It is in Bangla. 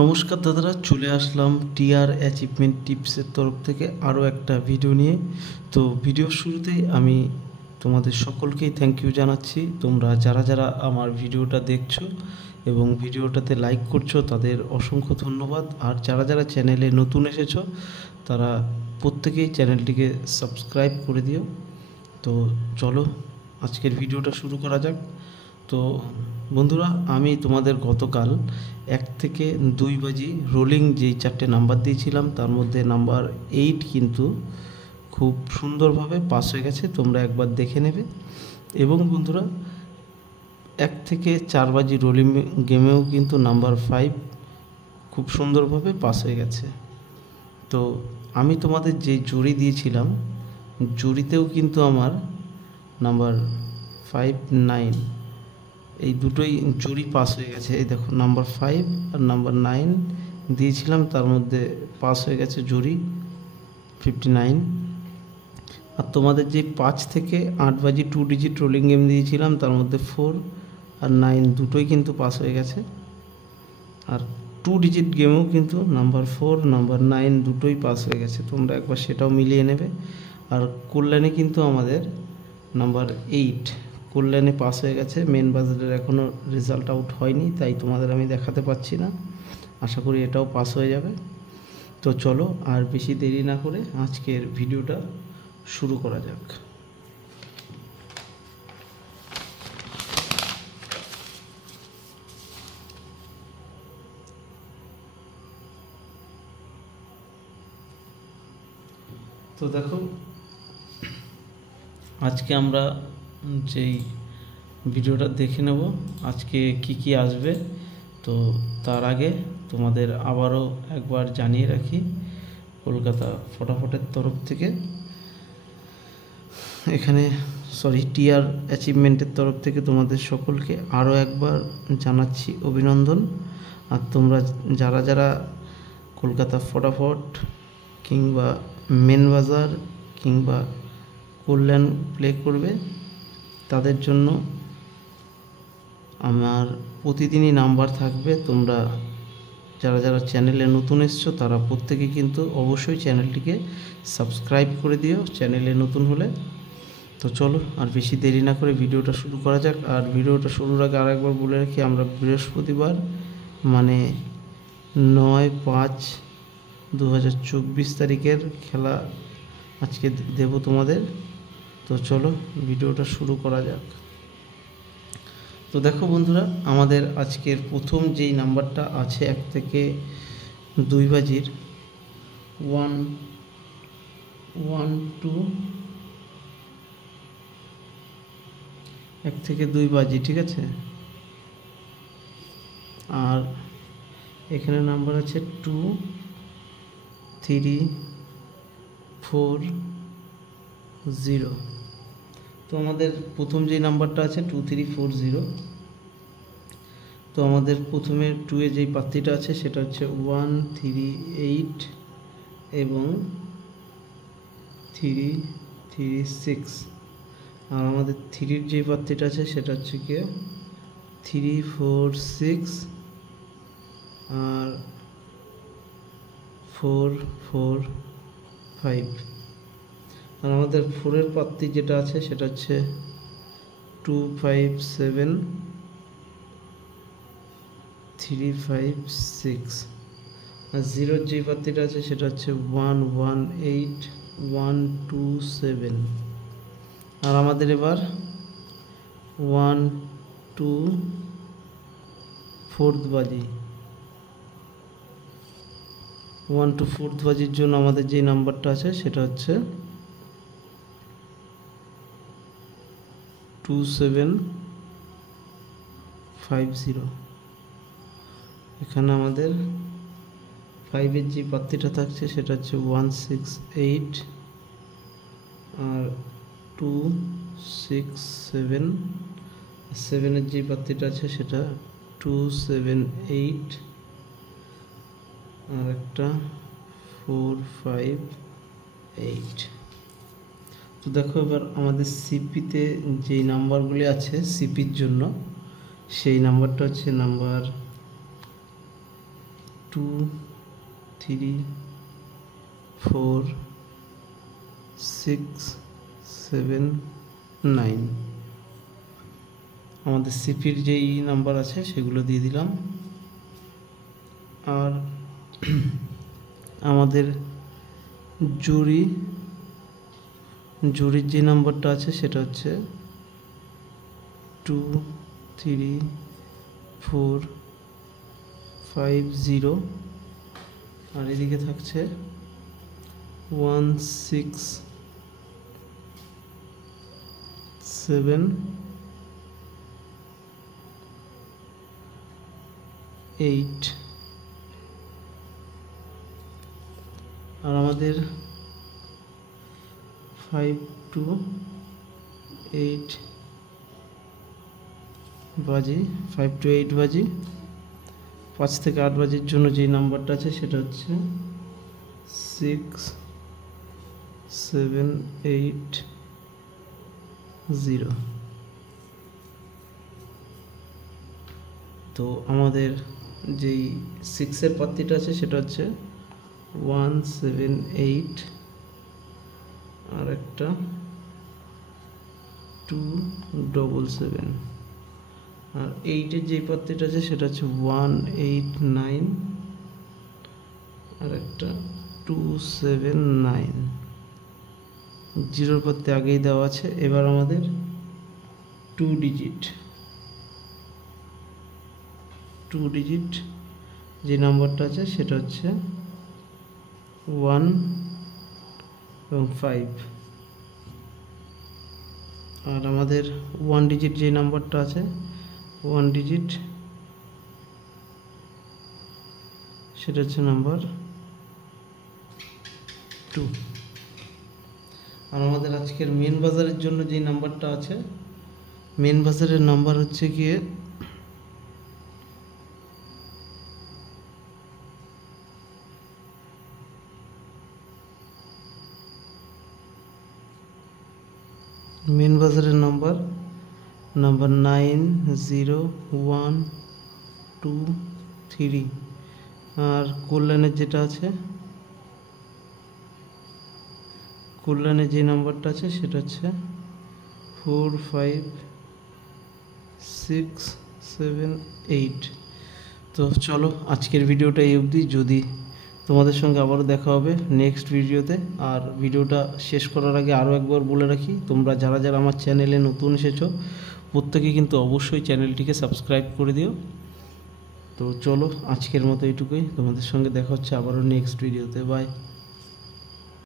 নমস্কার দাদারা, চলে আসলাম টিআর অ্যাচিভমেন্ট টিপসের তরফ থেকে আরও একটা ভিডিও নিয়ে। তো ভিডিওর শুরুতেই আমি তোমাদের সকলকেই থ্যাংক ইউ জানাচ্ছি। তোমরা যারা যারা আমার ভিডিওটা দেখছো এবং ভিডিওটাতে লাইক করছো তাদের অসংখ্য ধন্যবাদ। আর যারা যারা চ্যানেলে নতুন এসেছো তারা প্রত্যেকেই চ্যানেলটিকে সাবস্ক্রাইব করে দিও। তো চলো আজকের ভিডিওটা শুরু করা যাক। তো বন্ধুরা, আমি তোমাদের গতকাল 1 থেকে 2 বাজি রোলিং যেই 4টে নাম্বার দিয়েছিলাম তার মধ্যে নাম্বার 8 কিন্তু খুব সুন্দরভাবে পাস হয়ে গেছে, তোমরা একবার দেখে নেবে। এবং বন্ধুরা, 1 থেকে 4 বাজি রোলিং গেমেও কিন্তু নাম্বার 5 খুব সুন্দরভাবে পাস হয়ে গেছে। তো আমি তোমাদের যে জুড়ি দিয়েছিলাম জুড়িতেও কিন্তু আমার নাম্বার 5, 9 এই দুটোই জুড়ি পাস হয়ে গেছে। এই দেখো, নাম্বার 5 আর নাম্বার 9 দিয়েছিলাম, তার মধ্যে পাস হয়ে গেছে জুড়ি 59। আর তোমাদের যে 5 থেকে 8 বাজি 2 ডিজিট রোলিং গেম দিয়েছিলাম তার মধ্যে 4 আর 9 দুটোই কিন্তু পাস হয়ে গেছে। আর 2 ডিজিট গেমেও কিন্তু নাম্বার 4 নাম্বার 9 দুটোই পাস হয়ে গেছে, তোমরা একবার সেটাও মিলিয়ে নেবে। আর কল্যাণে কিন্তু আমাদের নাম্বার 8 কল্যাণে পাস হয়ে গেছে। মেন বাজারের এখনও রেজাল্ট আউট হয়নি, তাই তোমাদের আমি দেখাতে পাচ্ছি না। আশা করি এটাও পাস হয়ে যাবে। তো চলো আর বেশি দেরি না করে আজকের ভিডিওটা শুরু করা যাক। তো দেখো, আজকে আমরা যেই ভিডিওটা দেখে নেব আজকে কি কি আসবে। তো তার আগে তোমাদের আবারও একবার জানিয়ে রাখি, কলকাতা ফটাফটের তরফ থেকে টিআর অ্যাচিভমেন্টের তরফ থেকে তোমাদের সকলকে আরও একবার জানাচ্ছি অভিনন্দন। আর তোমরা যারা যারা কলকাতা ফটাফট কিংবা মেন বাজার কিংবা কল্যাণ প্লে করবে তাদের জন্য আমার প্রতিদিনই নাম্বার থাকবে। তোমরা যারা যারা চ্যানেলে নতুন এসছো তারা প্রত্যেকে কিন্তু অবশ্যই চ্যানেলটিকে সাবস্ক্রাইব করে দিও চ্যানেলে নতুন হলে। তো চলো আর বেশি দেরি না করে ভিডিওটা শুরু করা যাক। আর ভিডিওটা শুরুর আগে আরেকবার বলে রাখি, আমরা বৃহস্পতিবার মানে 9/5/2024 তারিখের খেলা আজকে দেব তোমাদের। তো চলো ভিডিওটা শুরু করা যাক। তো দেখো বন্ধুরা, আমাদের আজকের প্রথম যেই নাম্বারটা আছে 1 থেকে 2 বাজির 1, 2 1 থেকে 2 বাজি, ঠিক আছে। আর এখানে নাম্বার আছে 2, 3, 4, 0। তো আমাদের প্রথম যেই নাম্বারটা আছে 2, 3, 4, 0। তো আমাদের প্রথমে 2 এ যেই পাত্তিটা আছে সেটা হচ্ছে 1, 3, 8 এবং 3, 3, 6। আর আমাদের 3 যেই পাত্তিটা আছে সেটা হচ্ছে কি 3, 4, 6 আর 4, 4, 5। আর আমাদের 4-এর পাত্তি যেটা আছে সেটা হচ্ছে 2, 5, 7, 3, 5, 6। আর 0-র যেই পাত্তিটা আছে সেটা হচ্ছে 1, 1, 8, 1, 2, 7। আর আমাদের এবার 1, 2, 4th বাজি 1 to 4th বাজির জন্য আমাদের যে নাম্বারটা আছে সেটা হচ্ছে 2750। এখানে আমাদের 5-এর যে পাত্তিটা থাকছে সেটা হচ্ছে 1, 6, 8 আর 2, 6, 7। 7-এর যে পাত্তিটা আছে সেটা 2, 7, 8 আর একটা 4, 5, 8। তো দেখো, এবার আমাদের সিপিতে যেই নাম্বারগুলি আছে সিপির জন্য সেই নাম্বারটা হচ্ছে নাম্বার 2 3 4 6 7 9 আমাদের সিপির যেই নাম্বার আছে সেগুলো দিয়ে দিলাম। আর আমাদের জুরির যে নাম্বারটা আছে সেটা হচ্ছে 2 3 4 5 0। আর এদিকে থাকছে 1 6 7 8। আর আমাদের 5 to 8 বাজি 5 to 8 বাজি 5 থেকে 8 বাজির জন্য যে নাম্বারটা আছে সেটা হচ্ছে 6 7 8 0। তো আমাদের যেই 6-এর পাত্তিটা আছে সেটা হচ্ছে 1 7 8 আর একটা 2 7 7। আর 8-এর যেই পাত্তিটা আছে সেটা হচ্ছে 1 8 9 আর একটা 2 7 9। 0-র পাত্তি আগেই দেওয়া আছে। এবার আমাদের 2 ডিজিট যে নাম্বারটা আছে সেটা হচ্ছে 1 এবং 5। আর আমাদের 1 ডিজিট যে নাম্বারটা আছে 1 ডিজিট সেটা হচ্ছে নাম্বার 2। আর আমাদের আজকের মেন বাজারের জন্য যে নাম্বারটা আছে মেন বাজারের নাম্বার হচ্ছে গিয়ে মেন বাজারের নাম্বার 9 0 1 2 3। আর কল্যাণের যেটা আছে কল্যাণের যে নাম্বারটা আছে সেটা হচ্ছে 4 5 6 7 8। তো চলো আজকের ভিডিওটা এই অবধি। যদি তোমাদের সঙ্গে আবারও দেখা হবে নেক্সট ভিডিওতে। আর ভিডিওটা শেষ করার আগে আরও একবার বলে রাখি, তোমরা যারা যারা আমার চ্যানেলে নতুন এসেছো প্রত্যেকে কিন্তু অবশ্যই চ্যানেলটিকে সাবস্ক্রাইব করে দিও। তো চলো আজকের মতো এইটুকুই। তোমাদের সঙ্গে দেখা হচ্ছে আবারও নেক্সট ভিডিওতে। বাই।